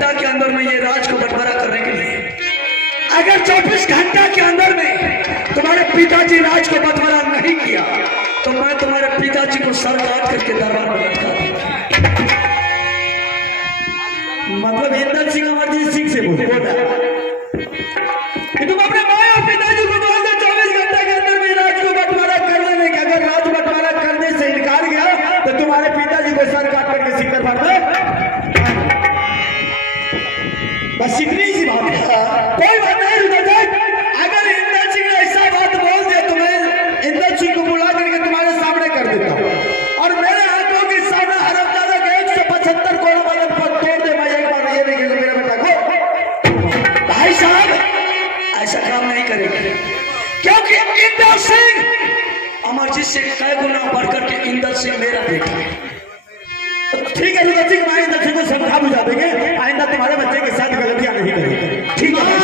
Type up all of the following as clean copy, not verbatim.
घंटा के अंदर में ये राज को बंटवारा करने के लिए, अगर 24 घंटा के अंदर में तुम्हारे पिताजी राज को बंटवारा नहीं किया तो मैं तुम्हारे पिताजी को सर काट करके दरबार में लटका दूंगा। मतलब इंदर सिंह अमरजीत सिंह से बोला तुम अपने माँ और पिताजी को बोल दो 24 घंटे के अंदर में राज को बंटवारा कर लेने के। अगर राज बंटवारा करने से इनकार किया तो तुम्हारे पिताजी को सर काट करके सिक्कर फाड़ दो। बस इतनी सी बात है, कोई बात नहीं रुद्रजाट। अगर इंदर सिंह ने ऐसा बात बोल दिया तो मैं इंदर सिंह को बुला करके तुम्हारे सामने कर देता हूँ और मेरे आंखों के सामने हरमजादा के 175 करोड़ बदन पर तोड़ दे। मैं एक बार ये देखेगा मेरे बेटा को। भाई साहब ऐसा काम नहीं करेंगे, क्योंकि इंदर सिंह अमरजीत से कई गुना बढ़कर के इंदर सिंह मेरा बेटा है। ठीक है रुद्र सिंह, मैं इंदर सिंह को समझा बुझा देंगे, आइंदा तुम्हारे बच्चे के साथ गलतियां नहीं करेंगे। ठीक है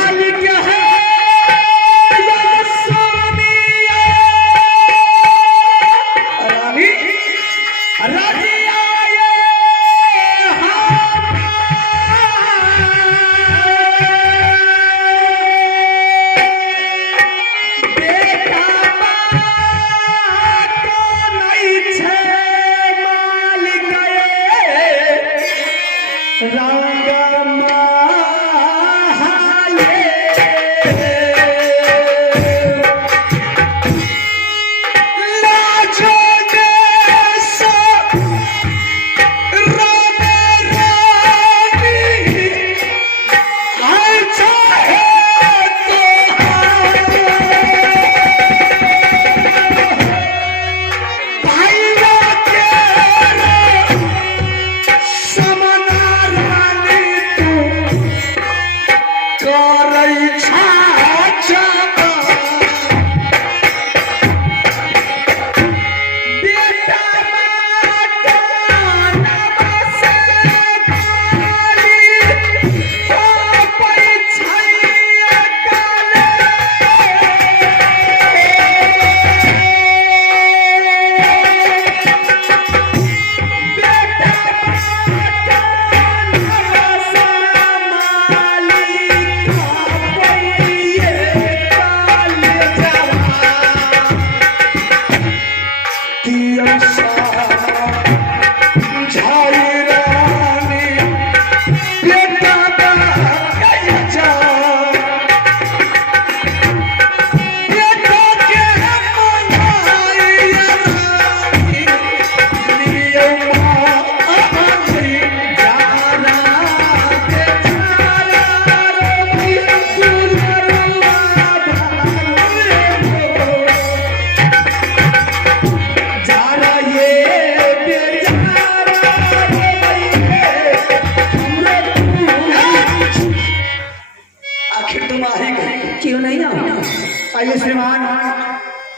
आइए श्रीमान,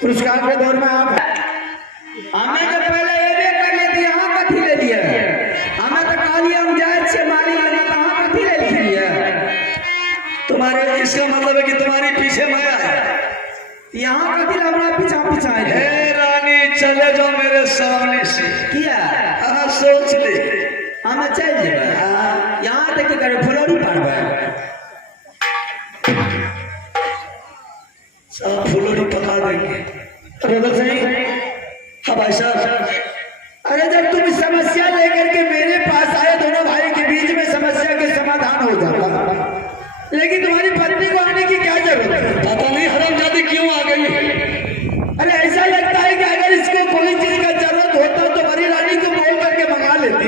पुरस्कार के दौर में आप हमें तो पहले ये कर लेती है, हाँ कथी ले लिया हमें तो कहा दिया हम जाए से मारी वाली तो हाँ कथी ले लिया। तुम्हारे इसका मतलब है कि तुम्हारे पीछे मैं आया, यहाँ कथी हमारा पीछा पीछा है। रानी चले जाओ मेरे सामने से। किया हाँ सोच ले, हमें चल जाए यहाँ तक करे फुलौरी पाड़ सब फुलौरी पका देंगे। रुद्र सिंह, हाँ भाई साहब, अरे जब तुम इस समस्या लेकर के मेरे पास आए दोनों भाई के बीच में समस्या के समाधान हो जाता, लेकिन तुम्हारी पत्नी को आने की क्या जरूरत है? पता नहीं हरामजादी क्यों आ गई। अरे ऐसा लगता है कि अगर इसको कोई चीज का जरूरत होता तो बड़ी रानी को बोल करके मंगा लेती,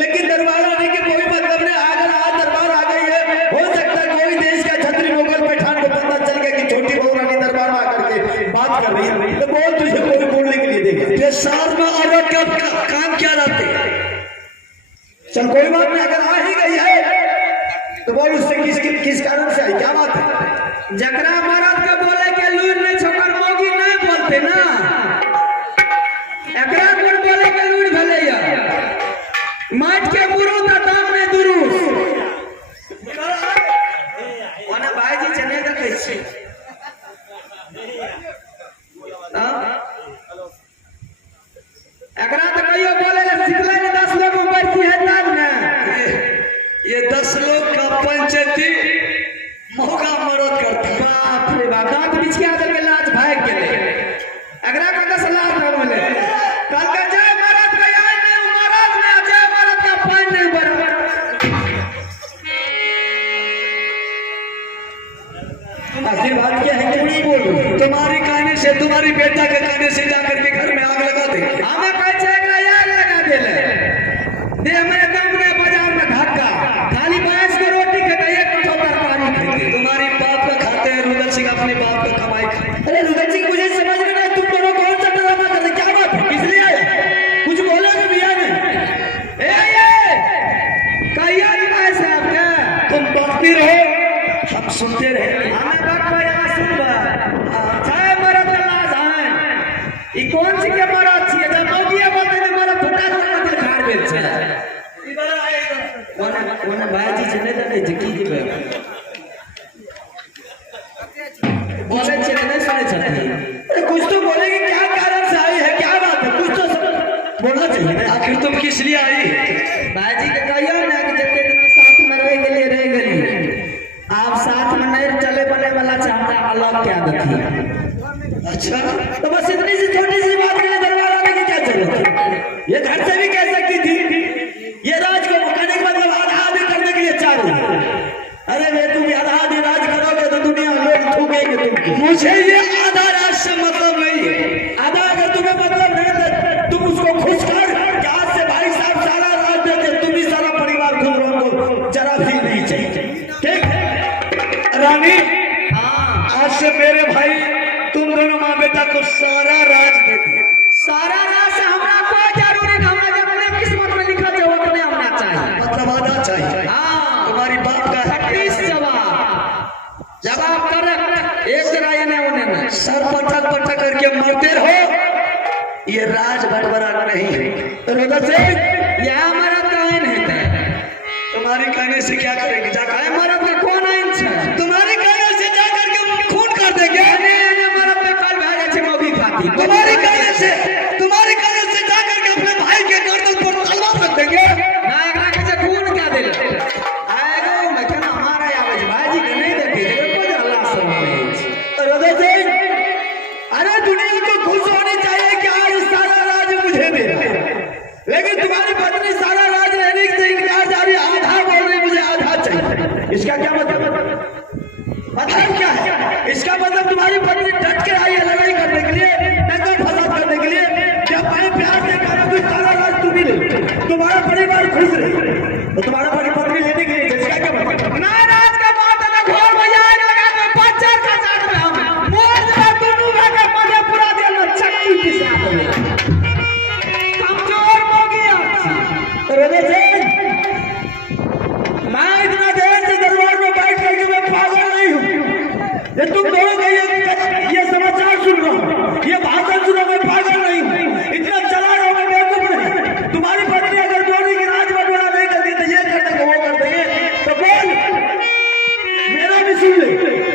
लेकिन दरबार आने के कोई मतलब नहीं। अगर आज दरबार आ गई है, हो सकता है कोई देश का छत्री मुगल पठान को पता चल गया कि छोटी बहू रानी दरबार में आकर के बात कर रही है, तो बोल तुझे कोई बोलने के लिए देगा। साथ में औरत का काम क्या रहते। चल कोई बात नहीं, अगर आ ही गई है तो बोल उससे किस कारण से आई, क्या बात है? जकरा मरद के बोले के लूर ने छोकर मोगी नहीं बोलते ना, एकरा कोन बोले के लूर भले माट के बुरु त दाम में दुरुस ओना भाईजी चने देखै छी। एकरा तो कहियो बोले ले सिखले ने 10 लोग बैठी है तब ना, ये 10 लोग का पंचायती मौका मरद करता। बाप रे बाप, दांत बिछिया दे के लाज भाग गेले। अगरा का सलाह कर बोले कल का जय मरद का याद नहीं, मरद में जय मरद का पान नहीं बराबर। आखिर बात क्या है, क्यों नहीं बोल रहे? तुम्हारी कहने से, तुम्हारी बेटा के कहने से जाकर के घर में आग लगा दे। हमें कैसे आग लगा देले दे में दम में बाजार में धक्का, खाली बांस की रोटी के एक कटो तरकारी खाते। तुम्हारी बाप का खाते हैं, रुदल सिंह अपने बाप का कमाई खाते। अरे रुदल सिंह, मुझे समझ में नहीं, तुम दोनों कौन सा ड्रामा कर रहे? क्या बात है, किस लिए आया? कुछ बोलोगे भैया में? कहिया निकाय से आप क्या तुम बकती रहो, हम सुनते रहे। हमें बात को यहाँ सुन चाहे मरद लाज हमें ये कौन सी के मरद छिए जब मोगिया बोलते हैं मरद फटा कर खाड़ बेल छे कोने भाईजी चले जाते जकी जी बोले चले नहीं सुने छथी। अरे कुछ तो बोलेगी, क्या कारण से आई है, क्या बात है, कुछ तो बोलना चाहिए। आखिर तुम किस लिए आई? भाईजी के कहियो ना कि जते दिन साथ में रह गेली आप साथ में नहीं चले बने वाला चाहता अलग क्या देखिए। अच्छा, तो बस इतनी सी छोटी सी बात के लिए दरबार आने की क्या जरूरत है? ये घर से भी कह सकती थी, ये राज को करने के मतलब आधा आधी करने के लिए चाह रही है। अरे वे तुम आधा आधी राज करोगे तो दुनिया में लोग थूकेंगे तुमको। मुझे ये आधा राज से मतलब नहीं है। आधा अगर तुम्हें मतलब नहीं तो तुम उसको खुश कर कि आज से भाई साहब सारा राज देते, तुम भी सारा परिवार खुश रहो, जरा भी नहीं चाहिए। ठीक है रानी, हाँ, आज से मेरे भाई तुम दोनों माँ बेटा को सारा राज दे दिया। सारा राज से हमारा कोई जरूरी नहीं, हमारा जब अपने किस्मत में लिखा है उतने हमने चाहिए। मतलब आधा चाहिए। हाँ, तुम्हारी बाप का है। जवाब कर एक जरा ये नहीं होने सर पटक पटक करके मरते रहो, ये राज बटवारा नहीं है। रुदल सिंह, यह हमारा कायन है। तुम्हारी कहने से क्या करेंगे? जाकर मरद का कौन आइन है? तुम्हारी कहने से जाकर के खून कर देंगे। मरद पे कल भाई जाए मोगी खाती। तुम्हारी कहने से जाकर के अपने भाई के गर्दन पर तलवार रख देंगे। ना एकरा के से खून क्या देले आएगा मैं क्या हमारा आवाज भाईजी के नहीं देखे कोई अल्लाह से नहीं। रुदल सिंह, अरे दुनिया को खुश होनी चाहिए कि आज सारा राज मुझे दे रहा है, लेकिन तुम्हारी पत्नी सारा राज रहने से इनकार जा रही, आधा बोल रही मुझे आधा चाहिए। इसका क्या मतलब क्या है? इसका मतलब तुम्हारी पत्नी डट के आई है लड़ाई करने के लिए, दंगल फसाद करने के लिए। जब मैं प्यार से करूँ कि सारा राज तुम ही ले, तुम्हारा परिवार खुश रहे, तो तुम्हारा पत्नी लेने के लिए इसका क्या मतलब? ना राज का बात है, घोर बजाए लगा के बच्चा का साथ में हम मोर जरा दोनों भागा मजे पूरा देना चक्की के साथ में कमजोर हो गया। रुदल सिंह, मैं इतना देर से दरबार में बैठ करके मैं पागल नहीं हूँ। ये तुम दोनों का ये समाचार सुन रहा हूँ, ये भाषण सुन रहा हूँ, मैं पागल नहीं हूँ। इतना चला रहा हूँ, मैं बेवकूफ नहीं। तुम्हारी पत्नी अगर धोनी की राज बटवारा नहीं करती तो ये कर देंगे, वो कर देंगे, तो बोल मेरा भी सुन ले।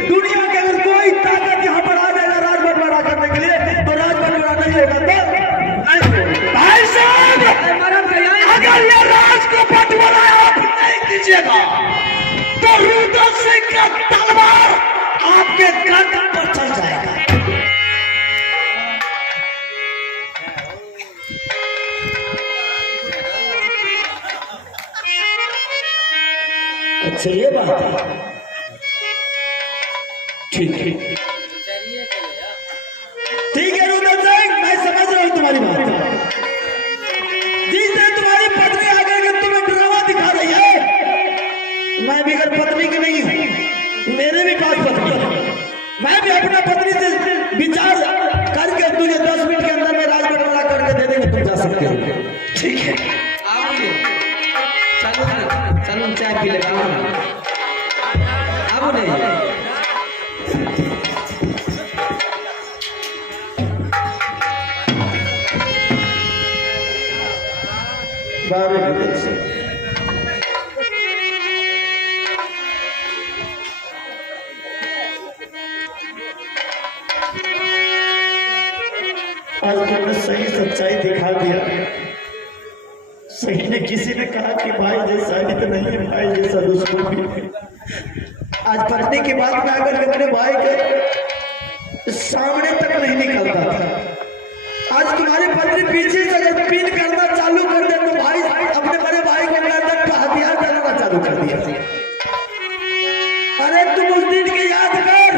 दुनिया के अगर कोई ताकत यहाँ पर आ जाएगा राज बटवारा करने के लिए, तो राज बटवारा नहीं होगा। भाई साहब, अगर ये राज को बटवारा आप नहीं कीजिएगा तो रुदल सिंह का तलवार आपके गर्दन पर चल जाएगा। अच्छा ये बात है, ठीक है रुदल सिंह, मैं समझ रहा हूँ तुम्हारी बात। जिस दिन तुम्हारी पत्नी आकर के तुम्हें ड्रामा दिखा रही है, मैं भी अगर पत्नी की नहीं हूँ, मेरे भी पास पत्नी है, मैं भी अपना पत्नी से विचार करके तुझे 10 मिनट के अंदर में राज बटवारा करके दे देंगे, तुम जा सकते हो। ठीक है, चलो चाय पी ले अब नहीं। आज तुमने सही सच्चाई दिखा दिया, सही नहीं किसी ने कहा कि भाई जैसा हित नहीं है, भाई जैसा दुश्मन भी नहीं। आज पत्नी की बात में आकर के अपने भाई के सामने तक नहीं निकलता था। आज तुम्हारी पत्नी पीछे से अगर पीन करना चालू कर दे तो भाई अपने बड़े भाई को गर्दन का हथियार चलाना चालू कर दिया। अरे तुम उस दिन की याद कर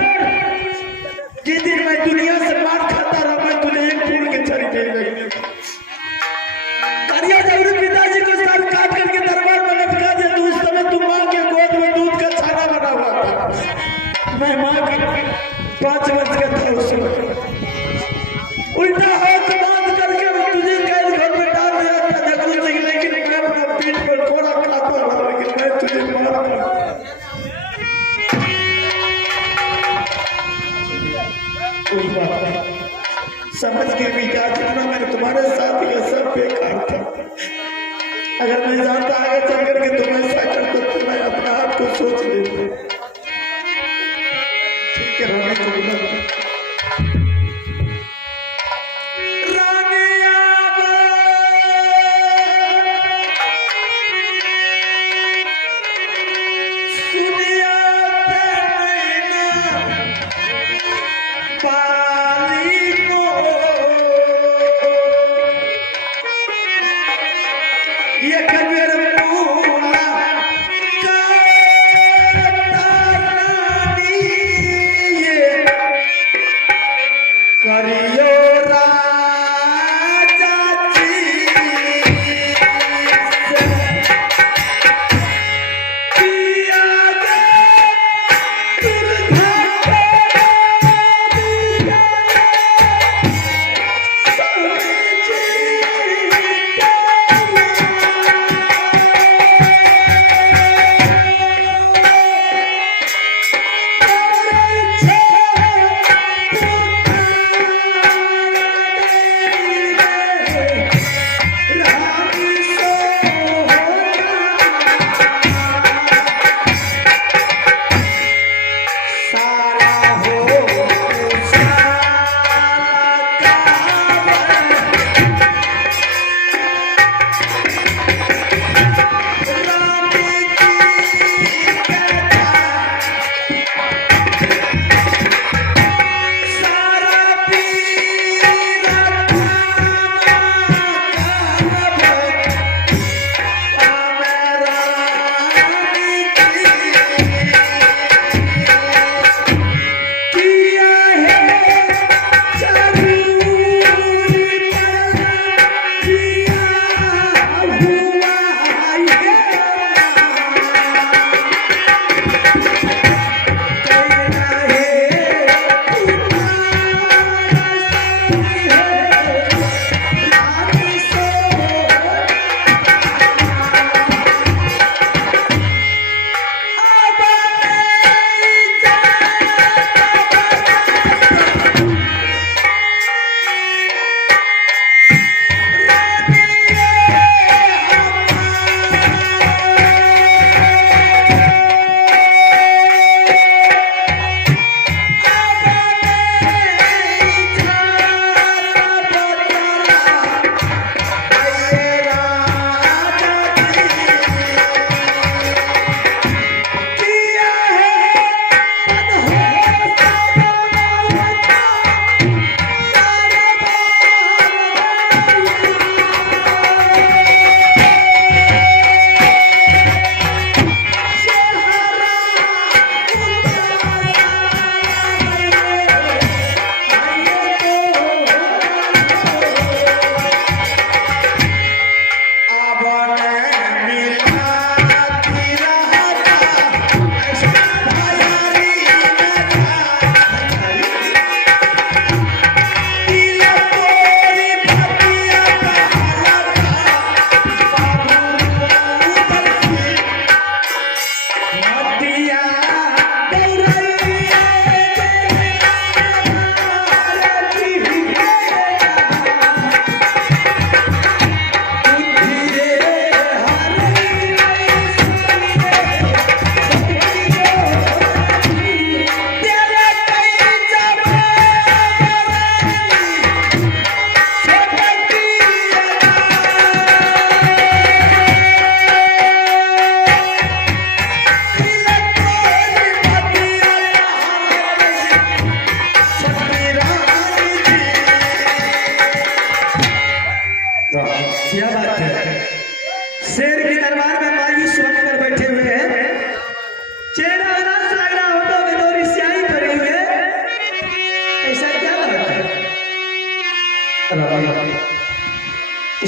जिस दिन मैं दुनिया से मार खाता रहा, मैं तुझे एक फूल के छड़ी दे गई। करिया जरूर पिताजी को सर काट करके दरबार में लटका दे, तो उस समय तुम माँ के गोद में दूध का छाना बना हुआ था। मैं माँ के 5 वर्ष का था उस समय। उल्टा हाथ बांध करके तुझे कैद घर में डाल दिया था जगह से, लेकिन मैं अपना पीठ पर थोड़ा खाता रहा, लेकिन मैं तुझे मार कोई बात नहीं। समझ के भी क्या करना, मैंने तुम्हारे साथ ये सब बेकार था। अगर मैं जानता आगे चल करके तुम ऐसा करते तो मैं अपना आप को सोच लेता। ठीक है रानी, कोई बात नहीं। ये कबीर पूना का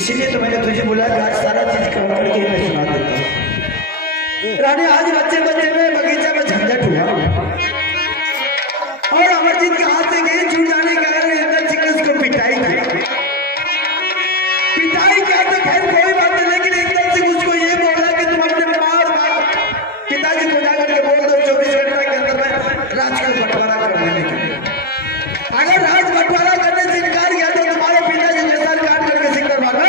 इसीलिए तो मैंने तुझे बोला कि आज सारा चीज काम करके मैं सुना देता हूँ। रानी, आज बच्चे बच्चे में बगीचा में झंझट हुआ और अमरजीत के हाथ से गेंद छूट जाने के कारण इंदर सिंह ने उसको पिटाई की। पिटाई क्या तो खैर कोई बात नहीं, लेकिन इंदर सिंह उसको ये बोला कि तुम अपने पिताजी को जाकर के बोल दो 24 घंटे के अंदर में राज का बंटवारा कर देने के लिए। अगर राज बंटवारा करने से इनकार किया तो तुम्हारे पिताजी के सर काट करके सिंह दरबार में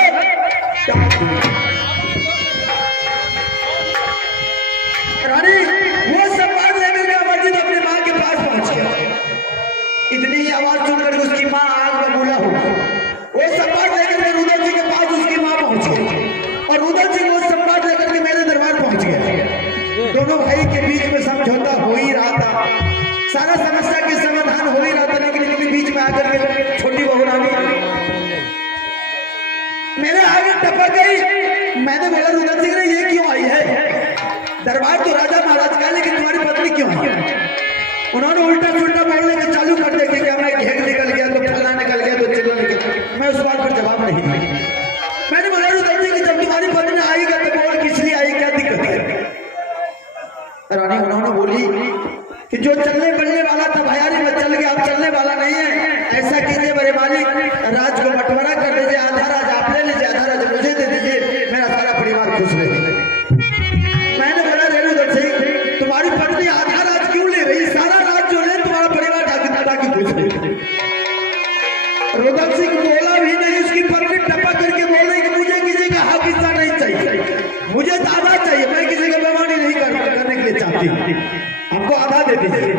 रानी, वो सब बात लेकर के अमरजीत अपनी माँ के पास पहुंच गया। इतनी ही आवाज सुनकर उसकी माँ आग में बोला हुआ। वो सब बात लेकर के रुदल सिंह के पास उसकी माँ पहुंच गई और रुदल सिंह वो सब बात लेकर के मेरे दरबार पहुंच गया। दोनों भाई के बीच में समझौता हो ही रहा था, सारा समस्या के समाधान हो ही रहा था, लेकिन इनके बीच में आकर के छोटी बहू रानी मेरे आगे टपक गई। मैंने बोला रुदल सिंह ने ये क्यों आई है? दरबार तो राजा महाराज का, लेकिन तुम्हारी पत्नी क्यों आई? उन्होंने उल्टा सुल्टा बोलने का चालू कर दिया कि क्या मैं घेग निकल गया तो फला निकल गया तो चिल्ला निकल गया। मैं उस बात पर जवाब नहीं दिया। मैंने बोला रुदल सिंह कि जब तुम्हारी पत्नी आएगा तो बोल किस लिए आई, क्या दिक्कत है? रानी उन्होंने बोली कि जो चलने बढ़ने वाला था भयारी में चल गया, अब चलने वाला नहीं है। ऐसा कीजिए बड़े मालिक, राज को बंटवारा कर दीजिए, आधा राज आप ले लीजिए, आधा राज मुझे दे दीजिए, मेरा सारा परिवार खुश रहे। मैंने बोला रुदल सिंह, तुम्हारी पत्नी आधा राज क्यों ले रही? सारा राज जो ले तुम्हारा परिवार ताकि खुश रहे। रुदल सिंह बोला भी नहीं। उसकी पत्नी टपक करके बोले कि मुझे किसी का हक हिस्सा नहीं चाहिए, मुझे आधा चाहिए, मैं किसी का बेईमानी नहीं करने के लिए चाहती, हमको आधा दे दीजिए।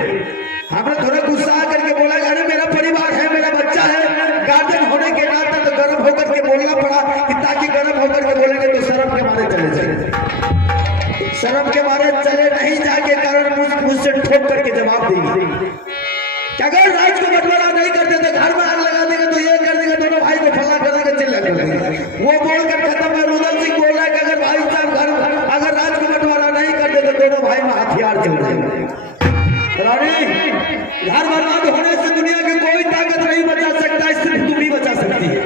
हमने थोड़ा गुस्सा करके बोला कि अरे मेरा परिवार है, मेरा बच्चा है, गार्जियन होने के नाते तो गर्म होकर के बोलना पड़ा कि ताकि गर्म होकर के बोलेंगे तो शर्म के मारे चले जाए, शर्म के मारे चले नहीं जाके कारण मुझसे ठोक करके जवाब देंगे कि अगर राज को बंटवारा नहीं करते तो घर में आग लगा देंगे, तो ये कर देंगे, दोनों भाई को फला कर देंगे, चिल्ला कर देंगे। वो बोलकर खत्म है। रुदल सिंह बोला कि अगर भाई साहब अगर राज को बंटवारा नहीं करते तो दोनों भाई में हथियार चल जाएंगे। रानी, घर बर्बाद होने से दुनिया की कोई ताकत नहीं बचा सकता, सिर्फ तुम ही बचा सकती है।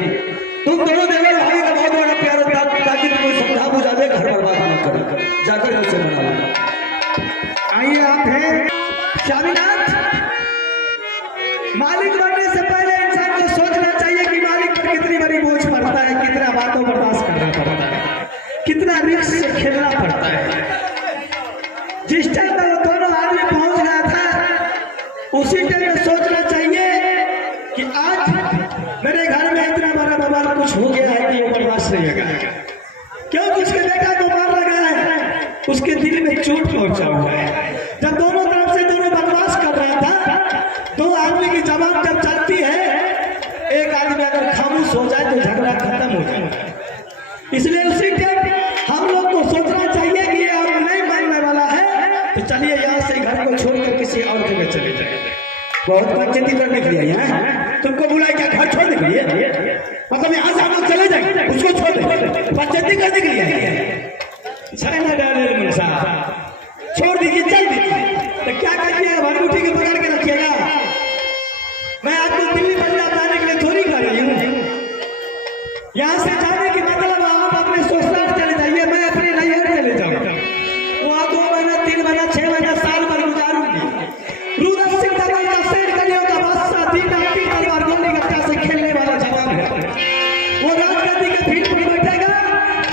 तुम दोनों देवर भाई का बहुत बड़ा प्यार था, ताकि तुम समझा बुझा दे, घर बर्बाद न करो, जाकर मुझसे बना लो। आइए, आप हैं स्वामीनाथ। मालिक बनने से पहले इंसान को सोचना चाहिए कि मालिक पर कितनी बड़ी बोझ पड़ता है, कितना बातों बर्दाश्त करना पड़ता है, कितना रिस्क से खेलना पड़ता है। जिस टाइम पर वो दोनों आदमी पहुंच गया था, उसी टाइम में सोचना चाहिए कि आज मेरे घर में इतना बड़ा बवाल कुछ हो गया है कि ये बर्दाश्त नहीं होगा। क्योंकि उसके बेटा को मार लगा है, उसके दिल में चोट पहुंचा हुआ है। जब दोनों तरफ से दोनों बर्दाश्त कर रहा था, दो आदमी की जबान जब चलती है, एक आदमी अगर खामोश हो जाए तो झगड़ा खत्म हो जाए। इसलिए उसी टाइम हम लोग को सोचना चाहिए कि ये अब नहीं मानने वाला है, तो चलिए यहाँ से घर को छोड़कर किसी और जगह चले जाए। बहुत पंचायती करने के लिए है, तुमको बुलाए क्या घर छोड़ने के लिए? मतलब यहाँ से हम लोग चले जाएंगे, उसको छोड़ देंगे, पंचायती करने के लिए छोड़ दीजिए, चल दीजिए। तो क्या करिए, भरमुठी के पकड़ के रखिएगा। मैं आपको दिल्ली पंजाब जाने के लिए थोड़ी कर रही हूँ। यहाँ से जाने की मतलब आप अपने ससुराल चले जाइए, मैं अपने नैहर चले जाऊँगा। वहाँ 2 महीना 3 महीना 6 महीना साल भर गुजारूंगी। रुदल सिंह दरबार का शेर कलियों का बादशाह, दीनाती तलवार गोली गट्टा से खेलने वाला जवान है। वो राजगद्दी के भीड़ पर बैठेगा,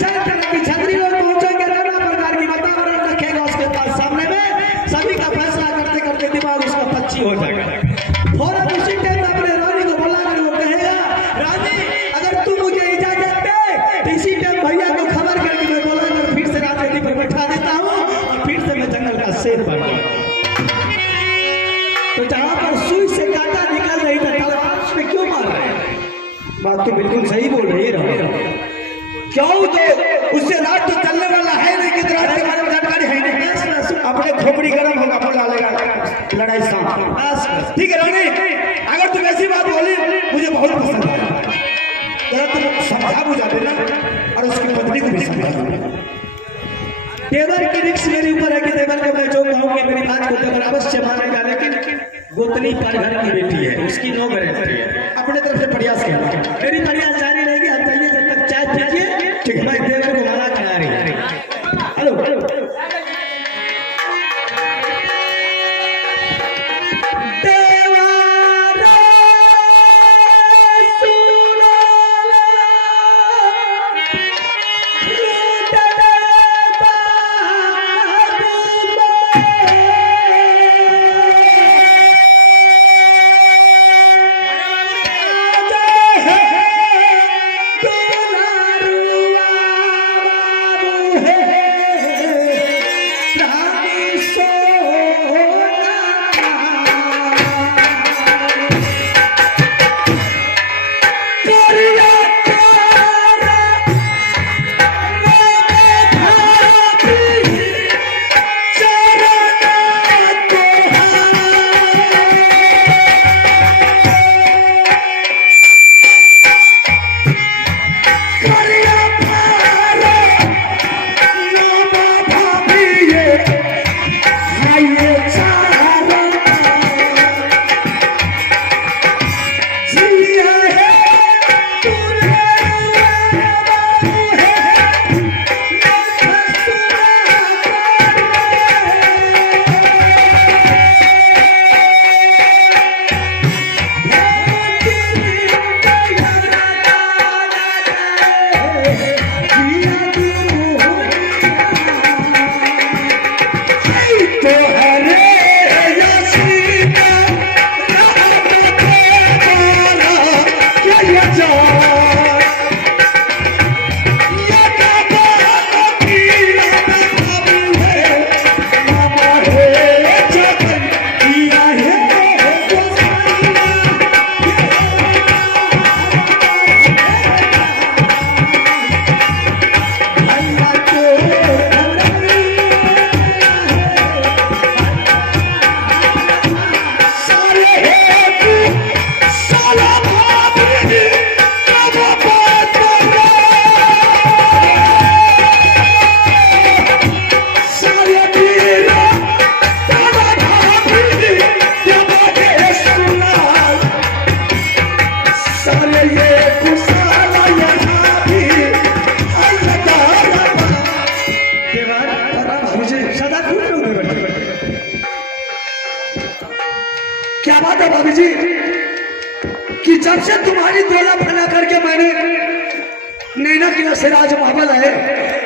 4 तरह की छतरी लोग पहुंचेंगे, नाना प्रकार की वातावरण रखेगा उसके पास सामने में, सभी का फैसला करते करते दिमाग उसका पच्ची हो जाएगा। फौरन उसी टाइम अपने रानी को बुलाकर वो कहेगा, रानी अगर तू मुझे इजाजत दे तो इसी टाइम भैया को खबर करके मैं बुलाकर फिर से राजगद्दी पर बैठा देता हूँ और फिर से मैं जंगल का शेर बन गया। तो जहां पर सुई से कांटा निकल रही थी, तलवार उसमें क्यों मार रहे हैं? बात तो बिल्कुल सही बोल रही है। क्यों? तो उससे रात तो चलने वाला है नहीं, कि रात के बारे में जानकारी है नहीं। अपने खोपड़ी गर्म होगा, बुला लेगा लड़ाई शाम। ठीक है रानी, अगर तुम ऐसी बात बोली मुझे बहुत पसंद है, जरा तुम समझा बुझा देना और उसकी पत्नी को भी समझा देना। देवर की रिक्स मेरे ऊपर है कि देवर को मैं जो कहूँगी मेरी बात को देवर अवश्य मानेगा, लेकिन गोतनी पर घर की बेटी है, उसकी नो गारंटी है। अपने तरफ से प्रयास किया, मेरी प्रयास जारी रहेगी। आप चाहिए जब तक चाय पीजिए, क्या बात है भाभी जी कि जब से तुम्हारी दोला फना करके मैंने नैना किला से राज महल आए,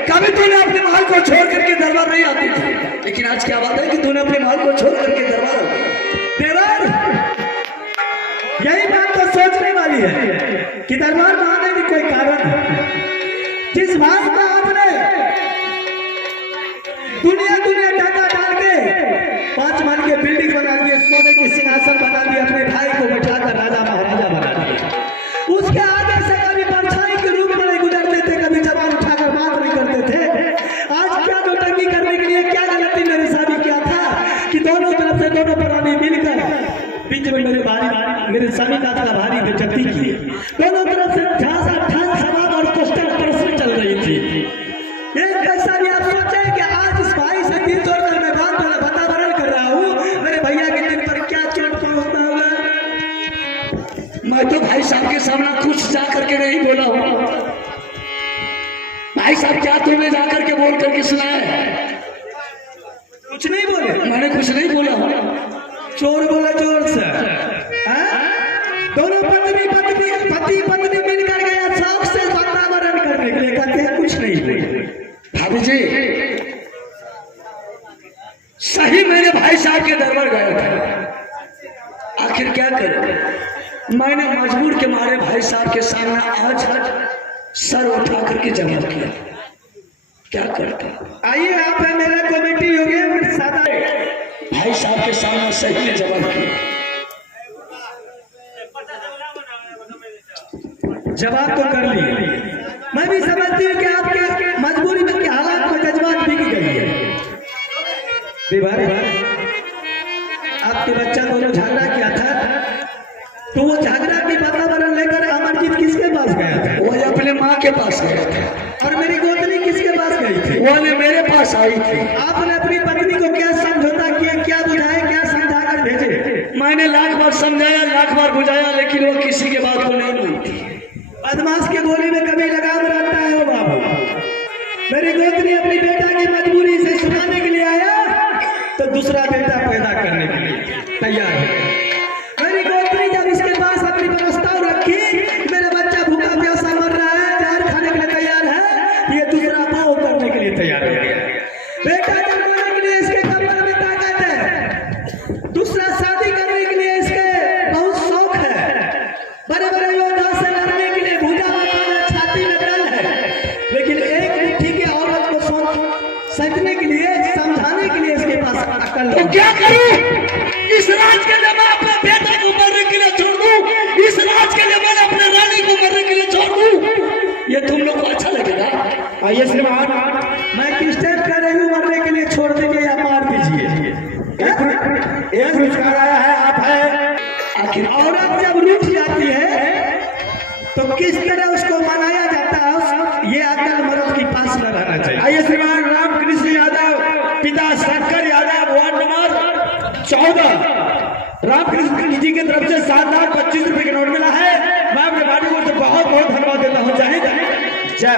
कभी तूने अपने महल को छोड़ करके दरबार नहीं आती थी, लेकिन आज क्या बात है कि तूने अपने महल को छोड़ करके दरबार आ गई। देवर, यही बात तो सोचने वाली है कि दरबार में आने की कोई कारण है। जिस भाई का आपने दुनिया डाका डाल के 5 मान के बिल्डिंग बना दिए, सोने की सिंहासन बना दिए, अपने भाई को बैठाकर राजा महाराजा बना दिया, उसके आगे से कभी परछाई के रूप में नहीं गुजरते थे, कभी जबान उठाकर बात नहीं करते थे। आज क्या नौटंकी करने के लिए क्या गलती मेरे साथ किया था कि दोनों तरफ से दोनों प्राणी मिलकर बीच में मेरे स्वामी का भारी बेइज्जती की। दोनों तरफ से ठान सवाल और क्वेश्चन प्रश्न चल रही थी। एक पैसा भी आप सोचे कि आज इस भाई से दिल तोड़कर मैं बात वातावरण कर रहा हूँ, मेरे भैया के दिल पर क्या चोट पहुंचता होगा। मैं तो भाई साहब के सामने कुछ जा करके नहीं बोला हूँ। भाई साहब क्या तुमने जा करके बोल करके सुनाया है? कुछ नहीं बोले, मैंने कुछ नहीं बोला हूँ। चोर बोला जोर से। दोनों पति पत्नी मिलकर गया शौक से वातावरण करने के लिए, कहते हैं कुछ नहीं बोले। भाभी जी सही मेरे भाई साहब के दरबार गया था, आखिर क्या करूं, मैंने मजबूर के मारे भाई साहब के सामने आज सर उठा करके जमा किया। क्या करता, आइए आप है मेरा कमेटी हो गया सादा भाई साहब के सामने सही ने जवाब किया। जवाब तो कर लिए, मैं भी समझती हूँ कि आपके मजबूरी में के हालात में जज्बात बिक गई है। आपके बच्चा दोनों झगड़ा किया था, तो वो झगड़ा की वातावरण लेकर अमरजीत किसके पास गया था? वो अपने माँ के पास गया था। और मेरी गोतनी किसके पास गई थी? वो मेरे पास आई थी। आपने अपनी पत्नी को क्या समझौता किया, क्या बुझाया, क्या समझा कर भेजे? मैंने लाख बार समझाया, लाख बार बुझाया, लेकिन वो किसी के बात को नहीं मानती। बदमाश के बोली में कभी लगाम रहता है। वो बाबू, मेरी गोतनी अपनी बेटा की मजबूरी से सुनाने के लिए आया तो दूसरा बेटा पैदा करने के लिए तैयार है। मेरी गोतनी जब इसके पास अपनी प्रस्ताव रखी, मेरा बच्चा भूखा प्यासा मर रहा है, जहर खाने के लिए तैयार है, ये दूसरा भाव करने के लिए तैयार हो गया। बेटा जन्माने के लिए इसके कमर में ताकत है, दूसरा शादी करने के लिए इसके बहुत शौक है, बड़े बड़े योद्धा से लड़ने के लिए भुजा में छाती में दल है, लेकिन एक मुट्ठी की औरत को सजने के लिए, समझाने के लिए इसके पास अकल तो क्या करूं? इस राज के लिए मैं अपने बेटे को मरने के लिए छोड़ दूं? इस राज के लिए मैं अपने रानी को मरने के लिए छोड़ दूं? ये तुम लोग को अच्छा लगेगा? आइए श्रीमान, मैं किस टाइप कर रही हूँ, मरने के लिए छोड़ दीजिए या मार दीजिए। एक रोजगार आया है, आप है। आखिर औरत जब रूठ जाती है तो किस तरह उसको मनाया जाता है, ये अकल मर्द के पास न रहना चाहिए। आइए श्रीमान रामकृष्ण यादव, पिता शंकर यादव, वार्ड नंबर 14, रामकृष्ण जी की तरफ से 7,25 रुपए का नोट मिला है। मैं अपने बाड़ी को बहुत बहुत धन्यवाद देता हूँ। जय हिंद, जय